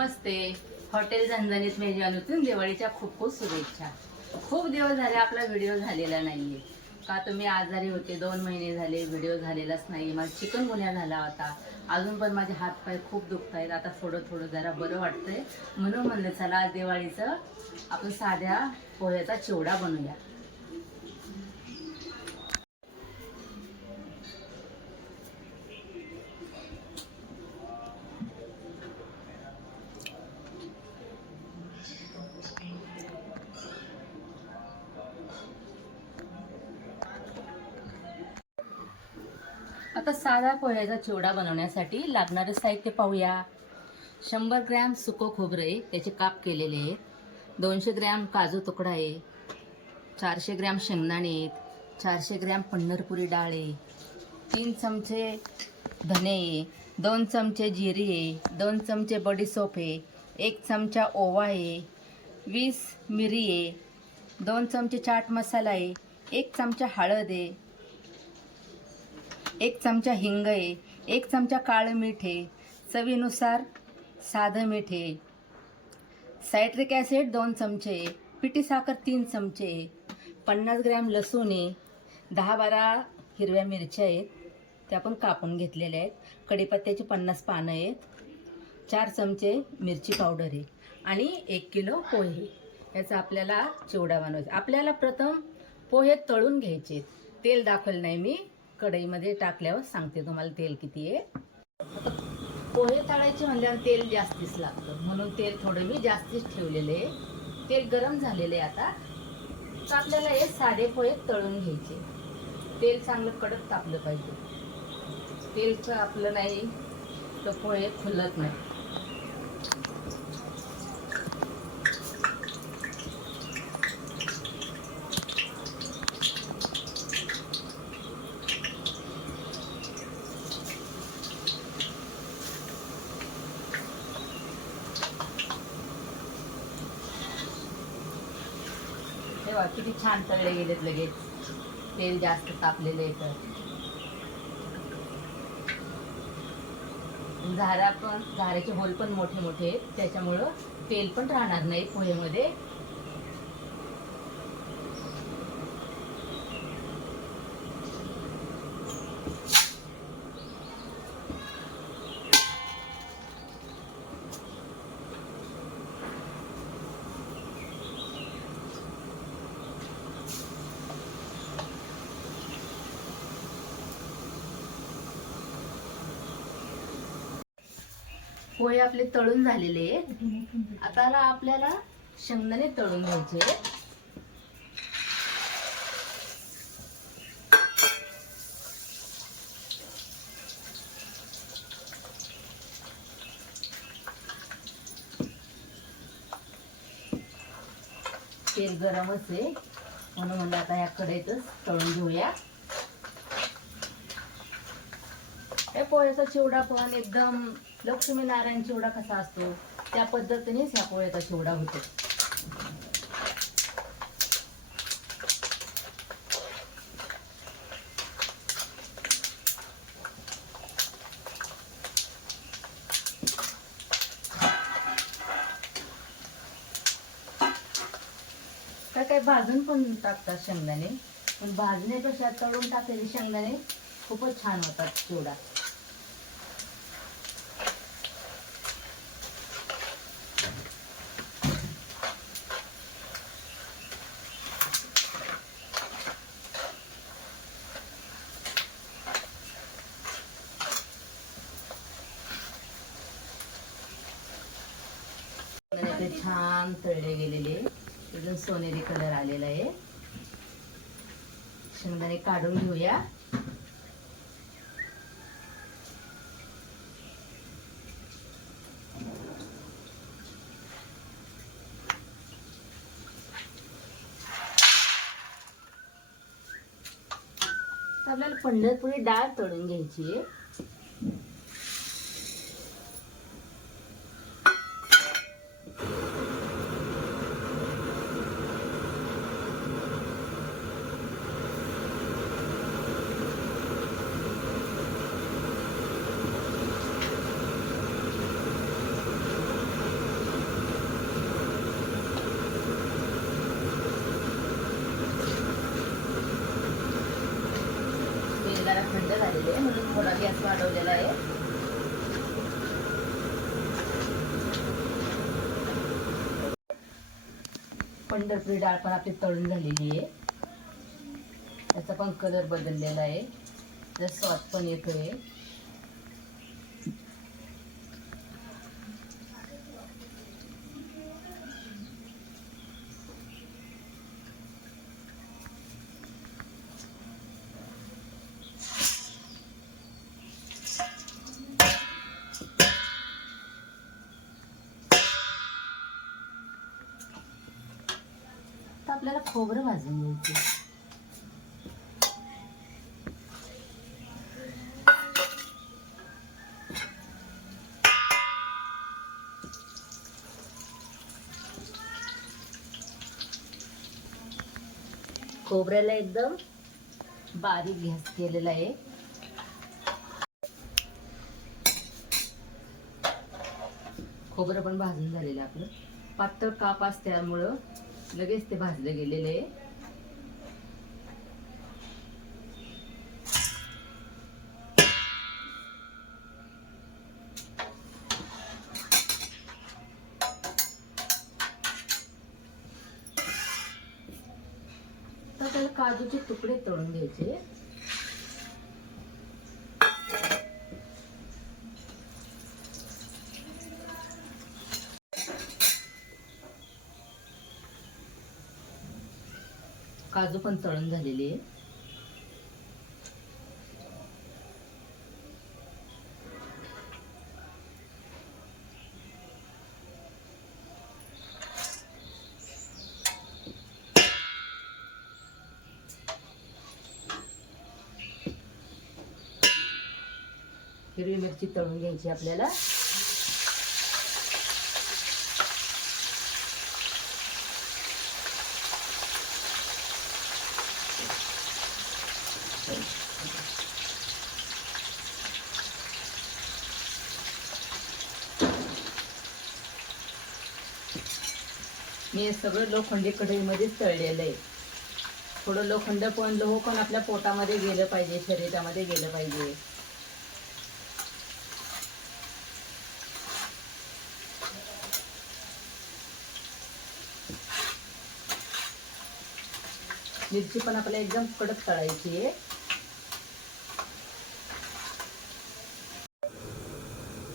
नमस्ते. Hotel झणझणीत मेजवानीतून दिवाळीच्या खूप खूप शुभेच्छा. खूप दिवस झाले आपला व्हिडिओ झालेला नाही आहे का तुम्ही आजारी होते दोन महिने झाले व्हिडिओ झालेलाच नाही. माझा चिकन गुन्हा झाला होता. अजून पण माझे हातपाय खूप दुखत आहेत आता थोडं थोडं जरा बरं वाटतंय. म्हणून म्हणलं चला आज दिवाळीचं आपण साध्या पोह्याचा चिवडा बनवूया. आता साधा पोह्याचा चिवडा बनवण्यासाठी लागणारे साहित्य पाहूया. शंभर ग्रॅम सुको खोबरं आहे त्याचे काप केलेले आहेत. दोनशे ग्रॅम काजू तुकडा आहे. चारशे ग्रॅम शेंगदाणे आहेत. चारशे ग्रॅम पंढरपुरी डाळ आहे. तीन चमचे धने आहे. दोन चमचे जिरी आहे. दोन चमचे बडीसोप आहे. एक चमचा ओवा आहे. वीस मिरी आहे. दोन चमचे चाट मसाला आहे. एक चमचा हळद आहे. एक चमचा हिंग आहे एक चमचा काळं मीठ आहे चवीनुसार साधं मीठ आहे. सायट्रिक ॲसिड दोन चमचे पिठी साखर तीन चमचे पन्नास ग्रॅम लसूण आहे दहा बारा हिरव्या मिरच्या आहेत त्या पण कापून घेतलेल्या आहेत. कढीपत्त्याची पन्नास पानं आहेत चार चमचे मिरची पावडर आहे आणि एक किलो पोहे. याचा आपल्याला चिवडा बनवायचा. आपल्याला प्रथम पोहे तळून घ्यायचे तेल दाखवलं नाही मी कढईमध्ये टाकल्यावर सांगते तुम्हाला तेल किती आहे. पोहे तळायचे म्हणल्यावर तेल जास्तीच लागतं. म्हणून तेल थोडं मी जास्तीच ठेवलेले आहे. तेल गरम झालेलं आहे आता. तर आपल्याला हे साधे पोहे तळून घ्यायचे. तेल चांगलं कडक तापलं पाहिजे. तेल आपलं नाही तर पोहे खुलत नाही. तेव्हा किती छान तळले गेलेत लगेच. तेल जास्त तापलेलं आहे तर. झारा पण झाऱ्याचे होल पण मोठे मोठे आहेत. त्याच्यामुळं तेल पण राहणार नाही पोहेमध्ये पोहे आपले तळून झालेले आहेत. आता आपल्याला शेंगदाणे तळून घ्यायचे तेल गरमच आहे म्हणून म्हणलं आता या कढईतच तळून घेऊया. पोह्याचा चिवडा पण एकदम लक्ष्मीनारायण चिवडा कसा असतो? त्या पद्धतीनेच ह्या पोह्याचा चिवडा होतो. तर काही भाजून पण टाकतात शेंगदाणे. पण भाजण्यापेक्षा तळून टाकलेले शेंगदाणे खूपच छान होतात चिवडा. ते छान तळले गेलेले. एकदम सोनेरी कलर आलेला आहे. शेंगदाणे काढून घेऊया. आपल्याला पंढरपुरी डाळ तळून घ्यायची आहे. म्हणून थोडा गॅस वाढवलेला आहे. पंढरपुरी डाळ पण आपली तळून झालेली आहे. त्याचा पण कलर बदललेला आहे. तर स्वाद पण येतोय. आपल्याला खोबरं भाजून घ्यायचं. खोबऱ्याला एकदम बारीक गॅस केलेला आहे. खोबरं पण भाजून झालेलं आपलं. पातळ काप असते त्यामुळं लगेच ते भाजले गेलेले. आहे तर त्याला काजूचे तुकडे तळून घ्यायचे. काजू पण तळून झालेले आहे. हिरवी मिरची तळून घ्यायची आपल्याला. मी हे सगळं लोखंडी कढईमध्येच तळलेलं आहे. थोडं लोखंड पण लोह पण आपल्या पोटामध्ये गेलं पाहिजे शरीरामध्ये गेलं पाहिजे. मिरची पण आपल्याला एकदम कडक तळायची आहे.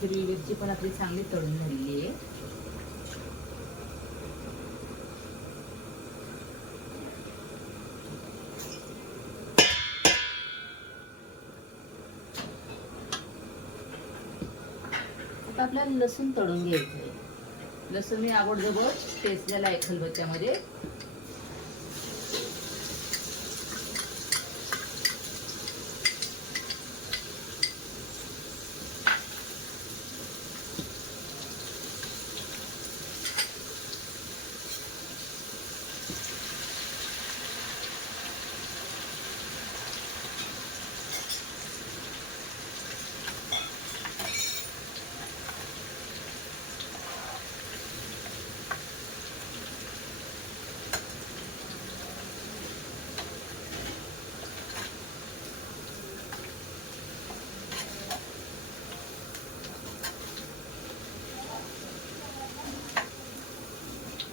हिरवी मिरची पण आपली चांगली तळून झालेली आहे. आता लसूण तळून घ्यायचं. आहे लसूण मी आवडजोबळ टेचलेला आहे खलबत्त्यामध्ये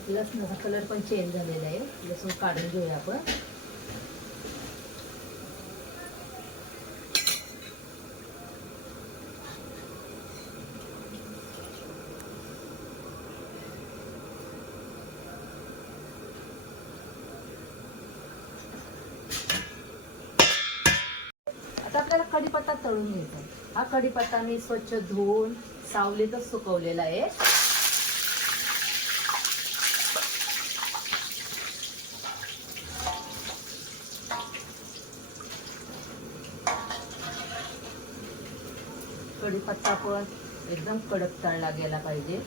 लसणाचा कलर पण चेंज झालेला आहे. लसूण काढून घेऊया आपण. आता आपल्याला कढीपत्ता तळून घ्यायचा हा कढीपत्ता मी स्वच्छ धुवून सावलीतच सुकवलेला आहे. कढीपत्ता पण एकदम कडक तळला गेला पाहिजे.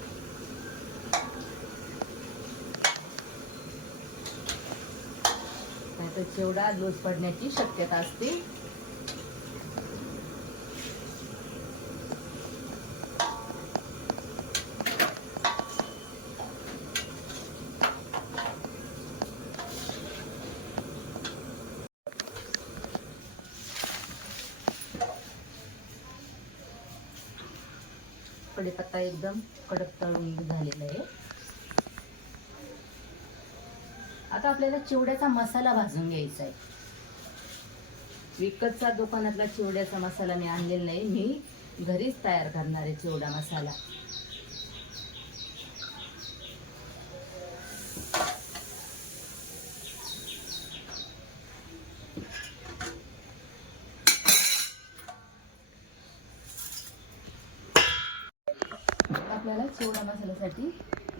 नाहीतर जेवढा लूज पडण्याची शक्यता असते आता एकदम कडक तळून झालेला आहे. आता आपल्याला चिवड्याचा मसाला भाजून घ्यायचा आहे. विकतचा दुकानातला चिवड्याचा मसाला मी आणलेला नाही. मी घरीच तयार करणार आहे चिवडा मसाला. आपल्याला चिवडा मसाल्यासाठी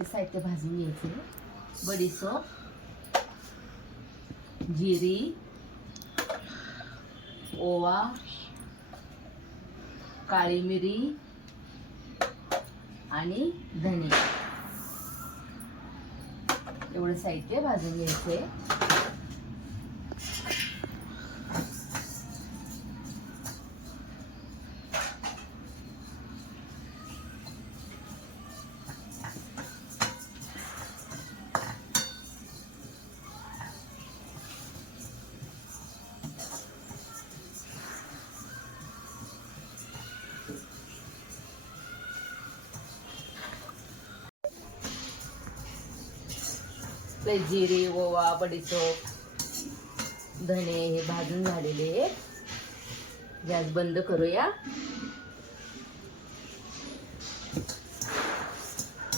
साहित्य भाजून घ्यायचे बडीसोप जिरी ओवा काळी मिरी आणि धने एवढं साहित्य भाजून घ्यायचे आपले जिरे ओवा बडीचोप धने हे भाजून झालेले आहेत. गॅस बंद करूया.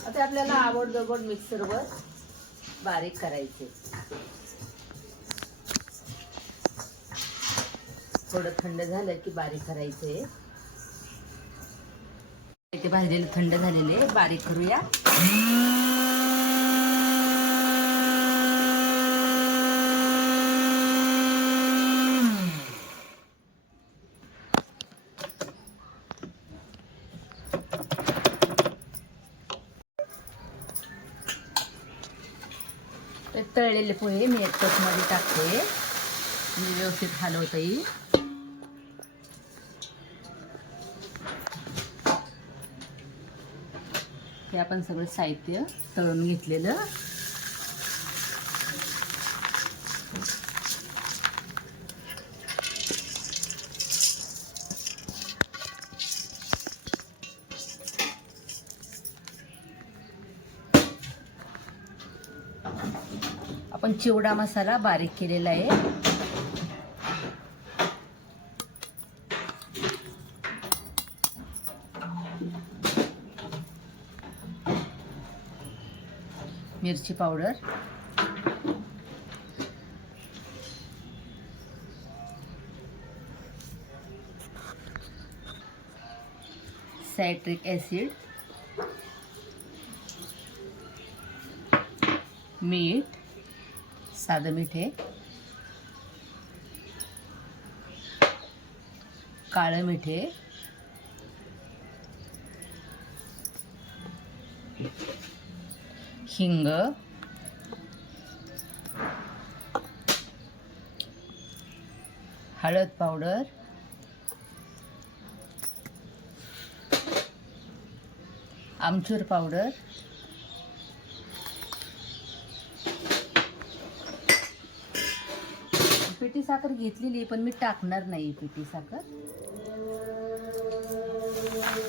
आता आपल्याला आवड दबड मिक्सरवर बारीक करायचे. थोडं थंड झालं की बारीक करायचे. ते भाजलेले थंड झालेले बारीक करूया. तळलेले पोहे मी एक कपमध्ये टाकते. मी व्यवस्थित हलवता येईल हे आपण सगळं साहित्य तळून घेतलेलं. आपण चिवडा मसाला बारीक केलेला आहे. मिरची पावडर. Citric acid. मीठ. साधं मीठ आहे. काळं मीठ आहे. हिंग. हळद पावडर. आमचूर पावडर. पिठी साखर घेतलेली आहे पण मी टाकणार नाही पिठी साखर.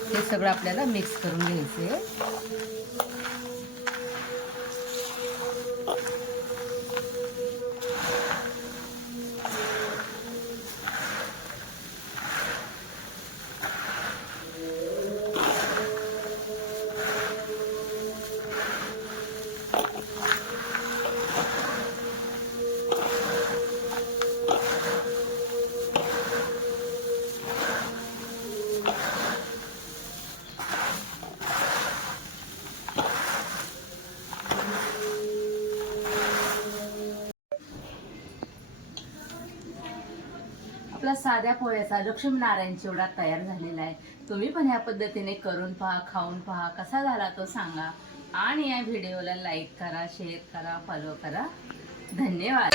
हे सगळं आपल्याला मिक्स करून घ्यायचं आहे साध्या पोह्याचा लक्ष्मीनारायण चिवडा तयार झालेला आहे. तुम्ही पण ह्या पद्धतीने करून पहा खाऊन पहा कसा झाला तो सांगा. आणि या व्हिडिओला लाईक करा शेअर करा फॉलो करा. धन्यवाद.